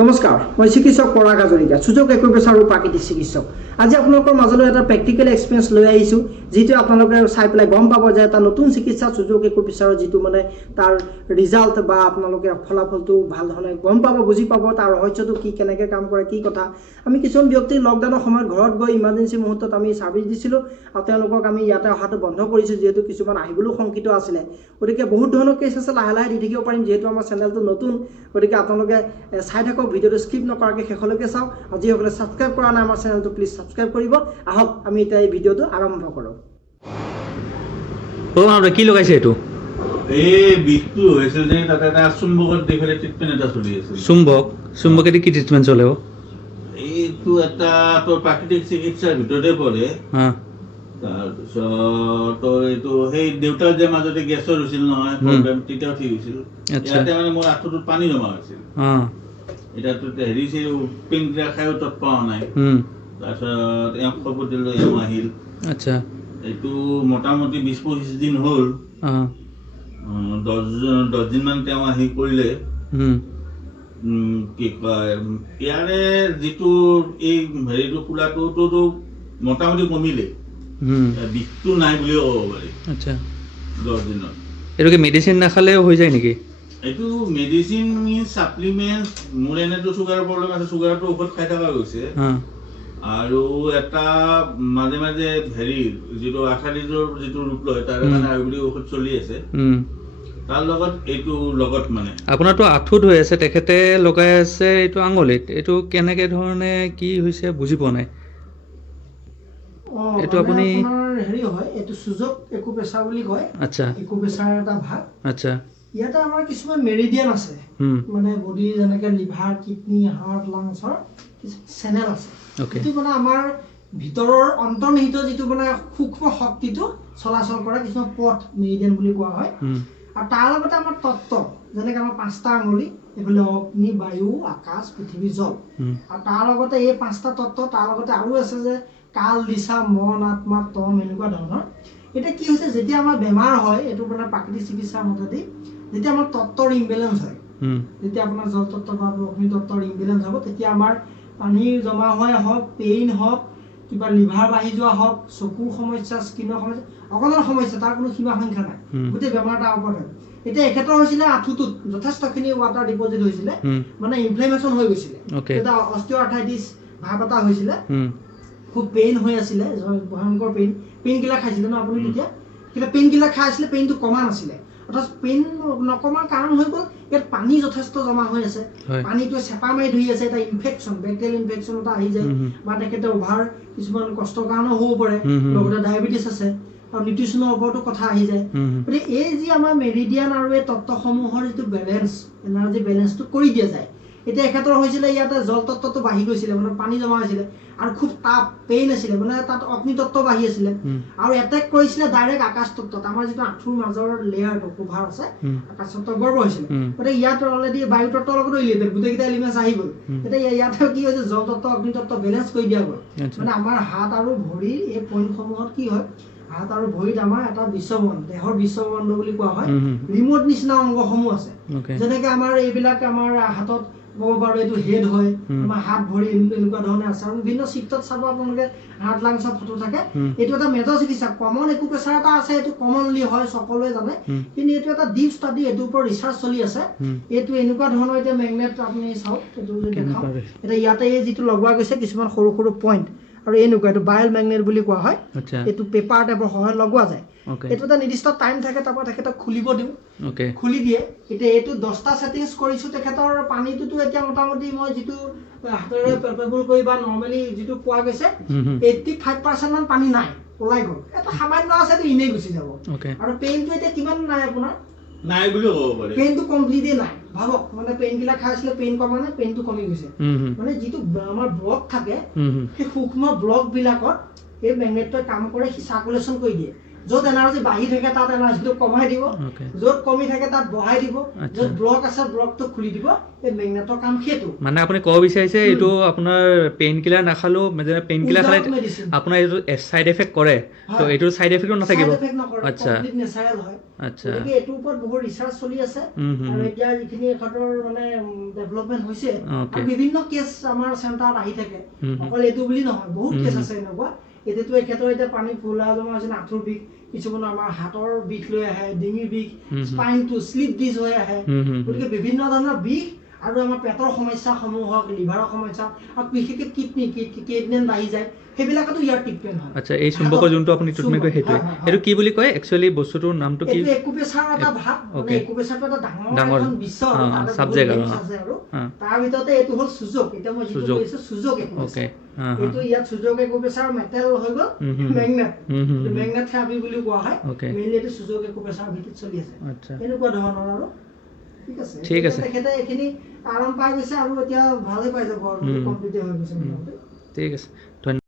নমস্কাৰ, মই চিকিৎসক পৰাগ হাজৰিকা, সুযোগ একুপ্ৰেছাৰ আৰু প্ৰাকৃতিক চিকিৎসক। আজি আপোনালোকৰ মাজলৈ এটা প্ৰেক্টিকেল এক্সপিৰিয়েঞ্চ লৈ আহিছোঁ, যিটো আপোনালোকে চাই পেলাই গম পাব যে এটা নতুন চিকিৎসা সুযোগ একুপ্ৰেছাৰৰ যিটো মানে তাৰ ৰিজাল্ট বা আপোনালোকে ফলাফলটো ভাল ধৰণে গম পাব, বুজি পাব, তাৰ ৰহস্যটো কি, কেনেকৈ কাম কৰে, কি কথা। আমি কিছুমান ব্যক্তি লকডাউনৰ সময়ত ঘৰত গৈ ইমাৰ্জেঞ্চি মুহূৰ্তত আমি ছাৰ্ভিচ দিছিলোঁ আৰু তেওঁলোকক আমি ইয়াতে অহাটো বন্ধ কৰিছোঁ, যিহেতু কিছুমান আহিবলৈও শংকিত আছিলে। গতিকে বহুত ধৰণৰ কেছ আছে, লাহে লাহে দি থাকিব পাৰিম, যিহেতু আমাৰ চেনেলটো নতুন। গতিকে আপোনালোকে চাই থাকক, ভিডিঅ'টো স্কিপ নকৰাকৈ শেষলৈকে চাওক। আৰু যিসকলে ছাবস্ক্ৰাইব কৰা নাই আমাৰ চেনেলটো প্লিজ ছাবস্ক্ৰাইব কৰিব। আহক আমি এতিয়া এই ভিডিঅ'টো আৰম্ভ কৰোঁ। কি লগাইছে এইটো? এই বিষটো হৈছিল যে তাতে এটা চুম্বকত দেখুৱালে ট্ৰিটমেণ্ট এটা চলি আছিল। চুম্বকেদি কি ট্ৰিটমেণ্ট চলে? এইটো এটা তোৰ প্ৰাকৃতিক চিকিৎসাৰ ভিতৰতে পৰে। তাৰপিছত তোৰ এইটো সেই দেউতাৰ যে মাজতে গেছৰ হৈছিল নহয় প্ৰব্লেম, তেতিয়াও ঠিক হৈছিল। ইয়াতে মানে মোৰ আঁঠুটোত পানী জমা হৈছিল। এতিয়াতো হেৰি পেইন কিলাৰ খায়ো তৎ পোৱা নাই। তাৰপিছত এওঁ খবৰ দিলোঁ, এওঁ আহিল। আচ্ছা, এইটো মোটামুটি 20-25 দিন হ'ল। 10 দিনমান তেওঁ আহি কৰিলে। কি কয়, ইয়াৰে যিটো এই হেৰিটো ফুলাটোতো মোটামুটি কমিলে, বিষটো নাই বুলিও ক'ব পাৰি। আচ্ছা, 10 দিনত। এইটো কি মেডিচিন নাখালেও হৈ যায় নেকি? এইটো মেডিচিন মিনছ ছাপ্লিমেণ্ট। মোৰ এনেতো চুগাৰ প্ৰব্লেম আছে, চুগাৰটো ঔষধ খাই থকা গৈছে। আৰু এটা মাজে মাজে হেৰি যিটো আৰ্থাৰাইটিছৰ যিটো ৰূপ লয় তাৰ কাৰণে আয়ুৰ্বেদিক ঔষধ চলি আছে। তাৰ লগত এইটো লগত মানে আপোনাৰতো আঁঠুত হৈ আছে, তেখেতে লগাই আছে এইটো আঙুলিত। এইটো কেনেকে ধৰণে কি হৈছে বুজি পোৱা নাই। এইটো আপুনি হেৰি হয়, এইটো সুযোগ একুপ্ৰেছাৰ বুলি কয়। আচ্ছা, একুপ্ৰেছাৰৰ এটা ভাগ। আচ্ছা, ইয়াতে আমাৰ কিছুমান মেৰিডিয়ান আছে, মানে বডিৰ যেনেকে লিভাৰ, কিডনী, হাৰ্ট, লাংছৰ চেনেল আছে। এইটো মানে আমাৰ ভিতৰৰ অন্তৰ্নিহিত যিটো মানে সূক্ষ্ম শক্তিটো চলাচল কৰা কিছুমান পথ মেৰিডিয়ান বুলি কোৱা হয়। আৰু তাৰ লগতে আমাৰ তত্ত্ব, যেনেকে আমাৰ 5টা আঙুলি, এইফালে অগ্নি, বায়ু, আকাশ, পৃথিৱী, জল। আৰু তাৰ লগতে এই 5টা তত্ত্ব, তাৰ লগতে আৰু আছে যে কাল, দিশা, মন, আত্মা, তম, এনেকুৱা ধৰণৰ। এতিয়া কি হৈছে, যেতিয়া আমাৰ বেমাৰ হয়, এইটো মানে প্ৰাকৃতিক চিকিৎসাৰ মতেদি যেতিয়া আমাৰ তত্ত্বৰ ইম্বেলেঞ্চ হয়, যেতিয়া আপোনাৰ জল তত্ত্ব বা অগ্নি তত্ত্বৰ ইম্বেলেঞ্চ হ'ব, তেতিয়া আমাৰ পানীৰ জমা হোৱাই হওক, পেইন হওক, কিবা লিভাৰ বাঢ়ি যোৱা হওক, চকুৰ সমস্যা, স্কিনৰ সমস্যা, অকণমান সমস্যা, তাৰ কোনো সীমা সংখ্যা নাই, গোটেই বেমাৰ এটা ওপৰত হয়। এতিয়া এখেতৰ হৈছিলে আঁঠুটোত যথেষ্টখিনি ৱাটাৰ ডিপজিট হৈছিলে, মানে ইনফ্লেমেশ্যন হৈ গৈছিলে, এটা osteoarthritis ভাৱ এটা হৈছিলে, খুব পেইন হৈ আছিলে, ভয়ংকৰ পেইন কিলাৰ খাইছিলে ন আপুনি তেতিয়া? কিন্তু পেইন কিলাৰ খাই আছিলে, পেইনটো কমা নাছিলে। অৰ্থাৎ পেইন নকমাৰ কাৰণ হৈ গ'ল ইয়াত পানী যথেষ্ট জমা হৈ আছে, পানীটোৱে চেপা মাৰি ধৰি আছে, এটা ইনফেকশ্যন, বেক্টেৰিয়েল ইনফেকশ্যন এটা আহি যায়, বা তেখেতে অভাৰ কিছুমান কষ্টৰ কাৰণেও হ'ব পাৰে, লগতে ডায়েবেটিছ আছে, আৰু নিউট্ৰিচনৰ ওপৰতো কথা আহি যায়। গতিকে এই যি আমাৰ মেৰিডিয়ান আৰু এই তত্ত্বসমূহৰ যিটো বেলেঞ্চ, এনাৰ্জি বেলেঞ্চটো কৰি দিয়া যায়। এতিয়া এখেতৰ হৈছিলে ইয়াতে জল তত্ত্বটো বাঢ়ি গৈছিলে, মানে পানী জমা হৈছিলে, আৰু খুব তাপ, পেইন আছিলে, মানে তাত অগ্নি তত্ত্ব বাঢ়ি আছিলে, আৰু এটেক কৰিছিলে ডাইৰেক্ট আকাশ তত্ত্বত, আমাৰ যিটো আঁঠুৰ মাজৰ লেয়াৰটো কোভাৰ আছে, আকাশ তত্ত্ব গৰ্ব হৈছিলে। গতিকে ইয়াত অলৰেডি বায়ু তত্ত্বৰ লগতো ৰিলেটেড, গোটেইকেইটা এলিমেণ্টছ আহি গ'ল। এতিয়া ইয়াতে কি হৈছে, জল তত্ত্ব, অগ্নি তত্ত্ব বেলেঞ্চ কৰি দিয়া গ'ল। মানে আমাৰ হাত আৰু ভৰিৰ এই পইণ্টসমূহত কি হয়, হাত আৰু ভৰিত আমাৰ এটা বিশ্বব্ৰহ্মাণ্ড, দেহৰ বিশ্বব্ৰহ্মাণ্ড বুলি কোৱা হয়, ৰিম'ট নিচিনা অংগসমূহ আছে। যেনেকে আমাৰ এইবিলাক আমাৰ হাতত ক'ব পাৰোঁ এইটো হেড হয়, আমাৰ হাত ভৰি এনেকুৱা ধৰণে আছে, আৰু বিভিন্ন চিত্ৰত চাব আপোনালোকে হাত লাংচৰ ফটো থাকে। এইটো এটা মেজৰ চিকিৎসা, কমন একুপ্ৰেছাৰ এটা আছে, এইটো কমনলি হয়, সকলোৱে জানে, কিন্তু এইটো এটা ডিপ ষ্টাডি, এইটোৰ ওপৰত ৰিচাৰ্চ চলি আছে। এইটো এনেকুৱা ধৰণৰ, এতিয়া মেগনেট আপুনি চাওক, এইটো যদি দেখাওঁ, এতিয়া ইয়াতে এই যিটো লগোৱা গৈছে কিছুমান সৰু সৰু পইণ্ট, আৰু এনেকুৱা এইটো বায়েল মেগনেট বুলি কোৱা হয়। এইটো পেপাৰ টাইপৰ সহায়ত লগোৱা যায়। এইটো এটা নিৰ্দিষ্ট টাইম থাকে, তাৰপৰা তেখেতক খুলিব দিওঁ, খুলি দিয়ে। এতিয়া এইটো 10টা ছেটিংছ কৰিছোঁ। তেখেতৰ পানীটোতো এতিয়া মোটামুটি মই যিটো হাতেৰে পেলপেবল কৰি বা নৰ্মেলি যিটো পোৱা গৈছে, 85% মান পানী নাই, ওলাই গ'ল। এটা সামান্য আছে, এইটো এনেই গুচি যাব। আৰু পেইনটো এতিয়া কিমান নাই আপোনাৰ? নাই বুলি ক'ব পাৰি, পেইনটো কমপ্লিটলি নাই। ভাবক, মানে পেইন কিলাৰ খাই আছিলে, পেইন কমা নাই, পেইনটো কমি গৈছে। মানে যিটো আমাৰ ব্লক থাকে, সেই সূক্ষ্ম ব্লক বিলাকত এই মেগনেটটোৱে কাম কৰে, সি চাৰ্কুলেশ্যন কৰি দিয়ে, য'ত এনাৰ্জি বাঢ়ি থাকে তাত এনাৰ্জিটো কমাই দিব, য'ত কমি থাকে তাত বঢ়াই দিব, য'ত ব্লক আছে ব্লকটো খুলি দিব। এই মেগনেটৰ কাম সেইটো। মানে আপুনি ক'ব বিচাৰিছে এইটো আপোনাৰ পেইন কিলাৰ নাখালেও মানে পেইন কিলাৰ খালে আপোনাৰ এইটো চাইড এফেক্ট কৰে, তো এইটো চাইড এফেক্টও নাথাকিব। আচ্ছা নেচাৰেল হয়। আচ্ছা, গতিকে এইটোৰ ওপৰত বহুত ৰিচাৰ্চ চলি আছে আৰু এতিয়া যিখিনি এখতৰ মানে ডেভেলপমেণ্ট হৈছে আৰু বিভিন্ন কেছ আমাৰ চেণ্টাৰত আহি থাকে। অকল এইটো বুলি নহয়, বহুত কেছ আছে এনেকুৱা। এতিয়াতো এখেতৰ এতিয়া পানী ফুলা জমা হৈছে, আঁঠুৰ বিষ, কিছুমানে আমাৰ হাতৰ বিষ লৈ আহে, ডিঙিৰ বিষ, স্পাইনটো শ্লিপ ডিজ হৈ আহে। গতিকে বিভিন্ন ধৰণৰ বিষ আৰু আমাৰ পেটৰ সমস্যাসমূহ হওক, লিভাৰৰ সমস্যা আৰু বিশেষকৈ কিডনী বাঢ়ি যায়, সেইবিলাকতো ইয়াৰ ট্ৰিটমেণ্ট হয়। আচ্ছা, এই চুম্বকৰ যোনটো আপুনি ট্ৰিটমেণ্ট কৰে সেইটোৱে, এইটো কি বুলি কয় একচুৱেলি বস্তুটোৰ নামটো কি? এইটো একুপ্ৰেছাৰ এটা ভাগ, মানে একুপ্ৰেছাৰটো এটা ডাঙৰ এখন বিশ্ব আৰু সাবজেক্ট আৰু তাৰ ভিতৰতে এইটো হ'ল সুযোগ। এতিয়া মই যিটো কৈছো সুযোগ একুপ্ৰেছাৰ, এইটো ইয়াত সুযোগ একুপ্ৰেছাৰ মেটেল হৈ গ'ল মেগনেট, মেগনেট থেৰাপি বুলি কোৱা হয়। মেইনলি এইটো সুযোগ একুপ্ৰেছাৰৰ ভিত্তিত চলি আছে। এনেকুৱা ধৰণৰ আৰু ঠিক আছে, তেখেতে এইখিনি আৰাম পাই গৈছে আৰু এতিয়া ভালেই পাই যাব আৰু কমপ্লিট হৈ গৈছে। ঠিক আছে।